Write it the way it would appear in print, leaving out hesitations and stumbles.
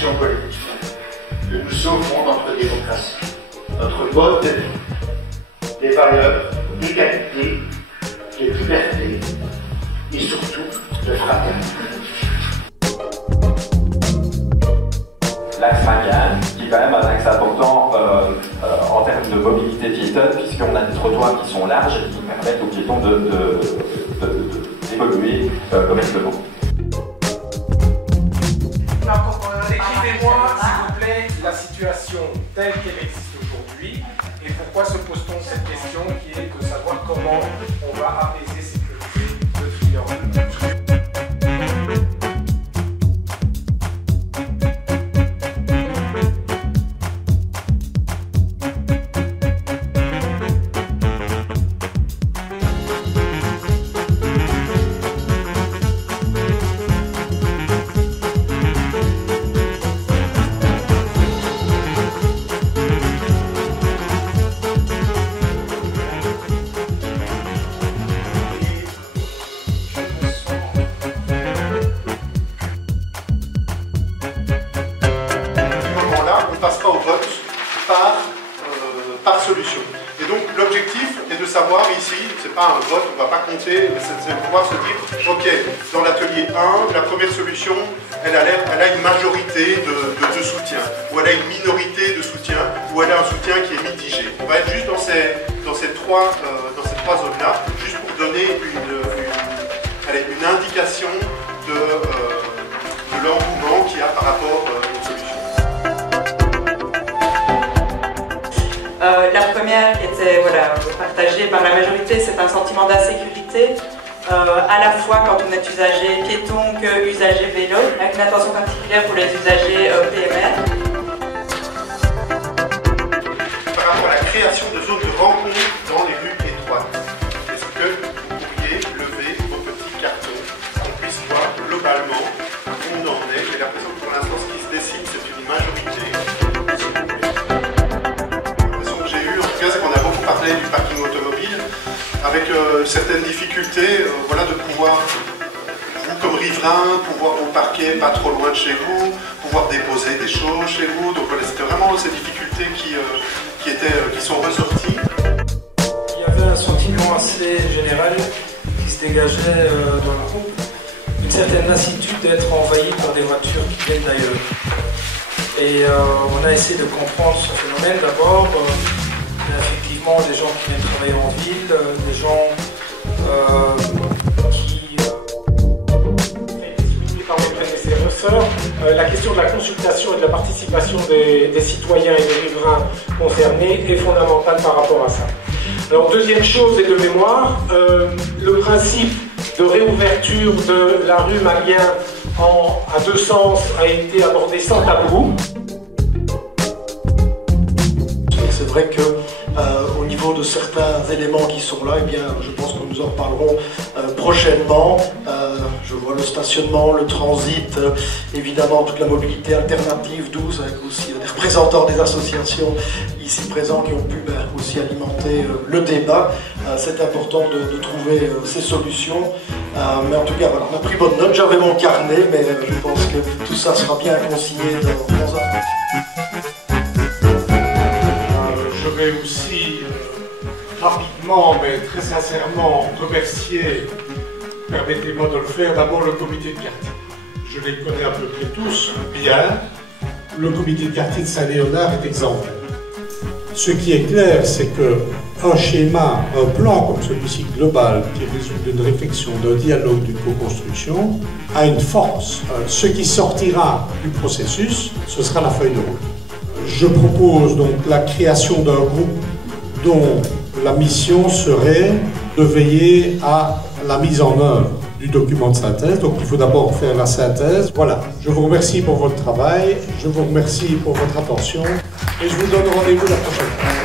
action collective que nous sauverons notre démocratie, notre mode de vie, les valeurs d'égalité, de liberté et surtout de fraternité. L'axe Marianne, qui est quand même un axe important en termes de mobilité piétonne, puisqu'on a des trottoirs qui sont larges et qui permettent aux piétons d'évoluer correctement. Décrivez-moi, s'il vous plaît, la situation telle qu'elle existe aujourd'hui et pourquoi se pose-t-on cette question qui est de savoir comment on va apaiser, sécuriser le triangle. On passera au vote par solution. Et donc l'objectif est de savoir ici, c'est pas un vote, on ne va pas compter, c'est de pouvoir se dire, ok, dans l'atelier 1, la première solution, elle a une majorité de soutien, ou elle a une minorité de soutien, ou elle a un soutien qui est mitigé. On va être juste dans ces trois zones-là, juste pour donner une indication de l'engouement qu'il y a par rapport aux solutions. La première qui était partagée par la majorité, c'est un sentiment d'insécurité, à la fois quand on est usager piéton que usager vélo, avec une attention particulière pour les usagers PMR. Par rapport à la création de zones de rencontre dans les rues étroites, est-ce que vous pourriez lever vos petits cartons, qu'on puisse voir globalement où on en est? J'ai l'impression que pour l'instant, ce qui se dessine, c'est une majorité. Du parking automobile, avec certaines difficultés, de pouvoir, vous comme riverain, pouvoir vous parquer pas trop loin de chez vous, pouvoir déposer des choses chez vous. Donc voilà, c'était vraiment ces difficultés qui sont ressorties. Il y avait un sentiment assez général qui se dégageait dans le groupe, une certaine lassitude d'être envahi par des voitures qui viennent d'ailleurs. Et on a essayé de comprendre ce phénomène d'abord. Effectivement, des gens qui viennent travailler en ville, des gens qui par mes prédécesseurs. La question de la consultation et de la participation des citoyens et des riverains concernés est fondamentale par rapport à ça. Alors, deuxième chose et de mémoire, le principe de réouverture de la rue Malien à deux sens a été abordé sans tabou. C'est vrai que au niveau de certains éléments qui sont là, eh bien, je pense que nous en reparlerons prochainement. Je vois le stationnement, le transit, évidemment toute la mobilité alternative douce, avec aussi des représentants des associations ici présents qui ont pu aussi alimenter le débat. C'est important de trouver ces solutions. Mais en tout cas, voilà, on a pris bonne note. J'avais mon carnet, mais je pense que tout ça sera bien consigné dans un... Je vais aussi rapidement, mais très sincèrement, remercier, permettez-moi de le faire, d'abord le comité de quartier. Je les connais à peu près tous bien. Le comité de quartier de Saint-Léonard est exemplaire. Ce qui est clair, c'est qu'un schéma, un plan comme celui-ci global, qui résulte d'une réflexion, d'un dialogue, d'une co-construction, a une force. Ce qui sortira du processus, ce sera la feuille de route. Je propose donc la création d'un groupe dont la mission serait de veiller à la mise en œuvre du document de synthèse. Donc il faut d'abord faire la synthèse. Voilà, je vous remercie pour votre travail, je vous remercie pour votre attention et je vous donne rendez-vous la prochaine fois.